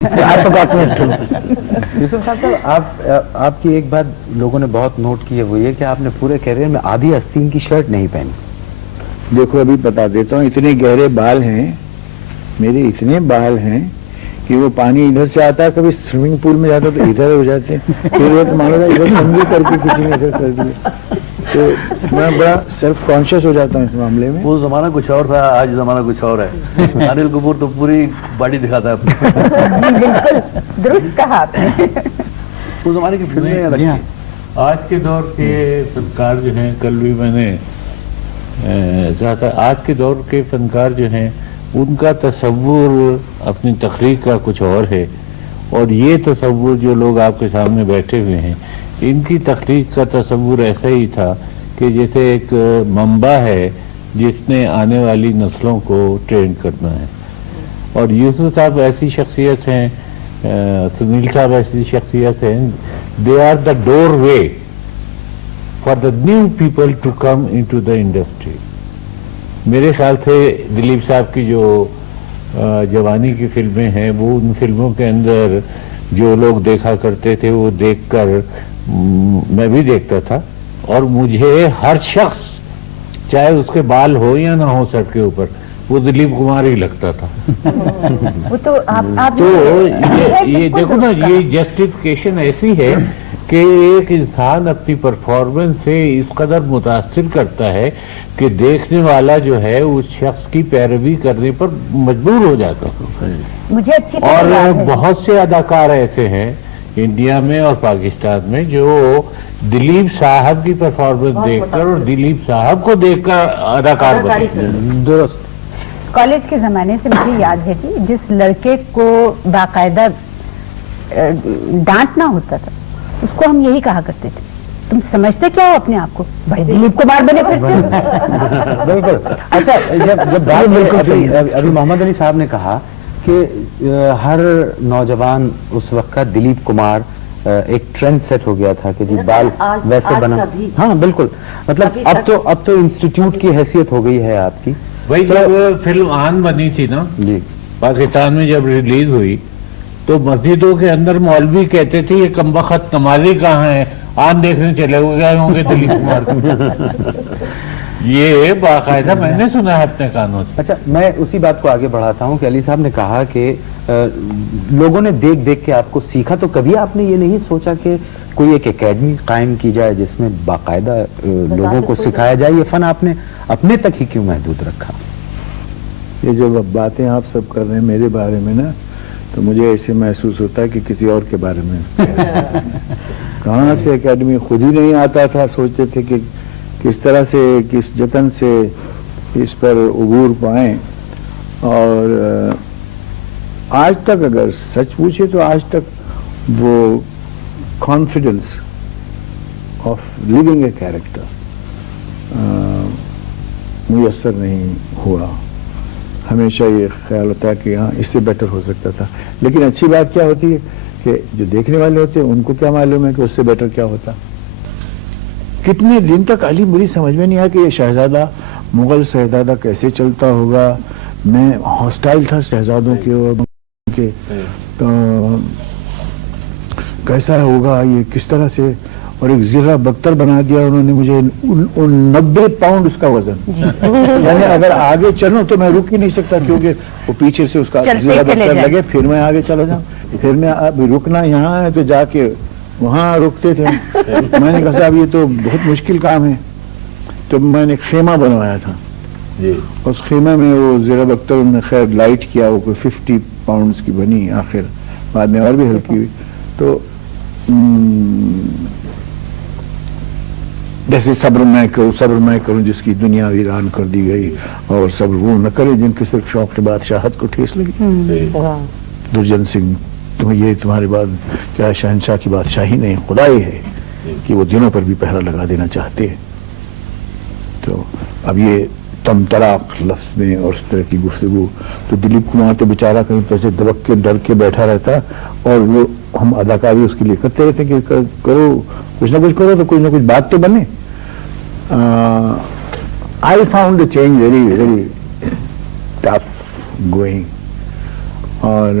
یوسف خان صاحب، آپ کی ایک بات لوگوں نے بہت نوٹ کی ہے، وہ یہ کہ آپ نے پورے کیریئر میں آدھی آستین کی شرٹ نہیں پہنی. دیکھو ابھی بتا دیتا ہوں، اتنے گہرے بال ہیں میرے، اتنے بال ہیں کہ وہ پانی ادھر سے آتا ہے، کبھی سوئمنگ پول میں جاتا تو ادھر ہو جاتے ہیں، پھر ایک معاملہ ادھر کنگھی کر کے کسی نے ادھر کر دیا، تو میں بڑا سیلف کانشیس ہو جاتا ہوں اس معاملے میں. وہ زمانہ کچھ اور تھا، آج زمانہ کچھ اور ہے. انل کپور تو پوری باڈی دکھاتا ہے. بالکل درست کہا آپ نے. اس زمانے کی فلمیں الگ تھیں. آج کے دور کے فنکار جو ہیں، کل بھی میں نے کہا تھا، آج کے دور کے فنکار جو ہیں ان کا تصور اپنی تخلیق کا کچھ اور ہے، اور یہ تصور جو لوگ آپ کے سامنے بیٹھے ہوئے ہیں ان کی تخلیق کا تصور ایسا ہی تھا کہ جیسے ایک منبع ہے جس نے آنے والی نسلوں کو ٹرین کرنا ہے. اور یوسف صاحب ایسی شخصیت ہیں، سنیل صاحب ایسی شخصیت ہیں، they are the doorway for the new people to come into the industry. میرے خیال سے دلیپ صاحب کی جو جوانی کی فلمیں ہیں، وہ ان فلموں کے اندر جو لوگ دیکھا کرتے تھے وہ دیکھ کر میں بھی دیکھتا تھا، اور مجھے ہر شخص چاہے اس کے بال ہو یا نہ ہو سر کے اوپر، وہ دلیپ کمار ہی لگتا تھا. وہ تو یہ دیکھو نا، یہ جسٹیفیکیشن ایسی ہے کہ ایک انسان اپنی پرفارمنس سے اس قدر متاثر کرتا ہے کہ دیکھنے والا جو ہے اس شخص کی پیروی کرنے پر مجبور ہو جاتا ہے. مجھے اچھی اور بہت سے اداکار ایسے ہیں انڈیا میں اور پاکستان میں جو دلیپ صاحب کی پرفارمنس دیکھ کر اور دلیپ صاحب کو دیکھ کر اداکار بنتے ہیں. درست. کالج کے زمانے سے مجھے یاد ہے جی، جس لڑکے کو باقاعدہ ڈانٹنا ہوتا تھا اس کو ہم یہی کہا کرتے تھے، تم سمجھتے کیا ہو اپنے آپ کو، بھائی دلیپ کمار بنے پھرتے. بالکل. اچھا، جب بات ابھی محمد علی صاحب نے کہا کہ ہر نوجوان اس وقت کا دلیپ کمار ایک ٹرینڈ سیٹ ہو گیا تھا کہ جی بال ویسے بنا. ہاں بالکل، مطلب اب تو انسٹیٹیوٹ کی حیثیت ہو گئی ہے آپ کی. بھائی جب فلم آن بنی تھی نا جی پاکستان میں، جب ریلیز ہوئی تو مسجدوں کے اندر مولوی کہتے تھے یہ کمبخت نمازی کہاں ہیں، آن دیکھنے چلے گئے ہوں گے دلیپ کمار کو. یہ باقاعدہ میں نے سنا ہے اپنے کانوں سے. اچھا، میں اسی بات کو آگے بڑھاتا ہوں کہ علی صاحب نے کہا کہ لوگوں نے دیکھ دیکھ کے آپ کو سیکھا، تو کبھی آپ نے یہ نہیں سوچا کہ کوئی ایک اکیڈمی قائم کی جائے جس میں باقاعدہ لوگوں کو سکھایا جائے؟ یہ فن آپ نے اپنے تک ہی کیوں محدود رکھا؟ یہ جو باتیں آپ سب کر رہے ہیں میرے بارے میں نا، تو مجھے ایسے محسوس ہوتا ہے کہ کسی اور کے بارے میں. کہاں سے اکیڈمی، خود ہی نہیں آتا تھا. سوچتے تھے کہ کس طرح سے، کس جتن سے اس پر عبور پائیں. اور آج تک اگر سچ پوچھے تو آج تک وہ confidence of living a character میسر نہیں ہوا. ہمیشہ یہ خیال ہوتا ہے کہ ہاں اس سے بیٹر ہو سکتا تھا. لیکن اچھی بات کیا ہوتی ہے کہ جو دیکھنے والے ہوتے ہیں ان کو کیا معلوم ہے کہ اس سے بیٹر کیا ہوتا. کتنے دن تک علی مجھے سمجھ میں نہیں آیا کہ یہ شہزادہ، مغل شہزادہ کیسے چلتا ہوگا. میں ہاسٹائل تھا شہزادوں کے اور تو کیسا ہوگا یہ، کس طرح سے. اور ایک زرہ بختر بنا دیا انہوں نے مجھے، 90 پاؤنڈ اس کا وزن. یعنی اگر آگے چلوں تو میں رک ہی نہیں سکتا، کیونکہ وہ پیچھے سے اس کا زرہ بختر لگے پھر میں آگے چلا جاؤں. پھر میں رکنا یہاں ہے تو جا کے وہاں رکتے تھے. میں نے کہا صاحب یہ تو بہت مشکل کام ہے. تو میں نے خیمہ بنوایا تھا. اس خیمہ میں وہ زرہ بختر نے خیر لائٹ کیا، وہ کوئی 50 پاؤنڈز کی بنی آخر، بعد میں اور بھی ہلکی ہوئی. تو جیسے صبر میں کروں جس کی دنیا ویران کر دی گئی، اور صبر وہ نہ کرے جن کے صرف شوق کے بعد شاہد کو ٹھیس لگی. درجن سنگھ، یہ تمہارے بعد کیا شہنشاہ کی بادشاہی نہیں، خدا ہی ہے کہ وہ دنوں پر بھی پہرا لگا دینا چاہتے ہیں. تو اب یہ تم طراق لفظ میں اور اس طرح کی گفتگو، تو دلیپ کمار تو بیچارہ کہیں پیسے دبک کے ڈر کے بیٹھا رہتا، اور وہ ہم اداکاری اس کے لیے کرتے رہتے کہ کرو کچھ نہ کچھ کرو تو کچھ نہ کچھ بات تو بنے. I found the change very, very tough going. اور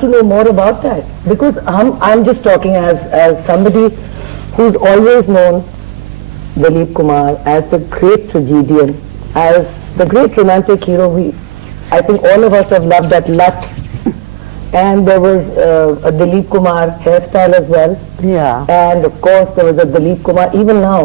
to know more about that because I'm just talking as somebody who's always known Dilip Kumar as the great tragedian, as the great romantic hero. I think all of us have loved that Lut, and there was a Dilip Kumar hairstyle as well, Yeah. and of course there was a Dilip Kumar. Even now,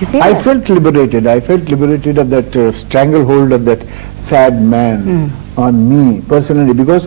You feel I that? felt liberated. I felt liberated of that stranglehold of that sad man on me personally, because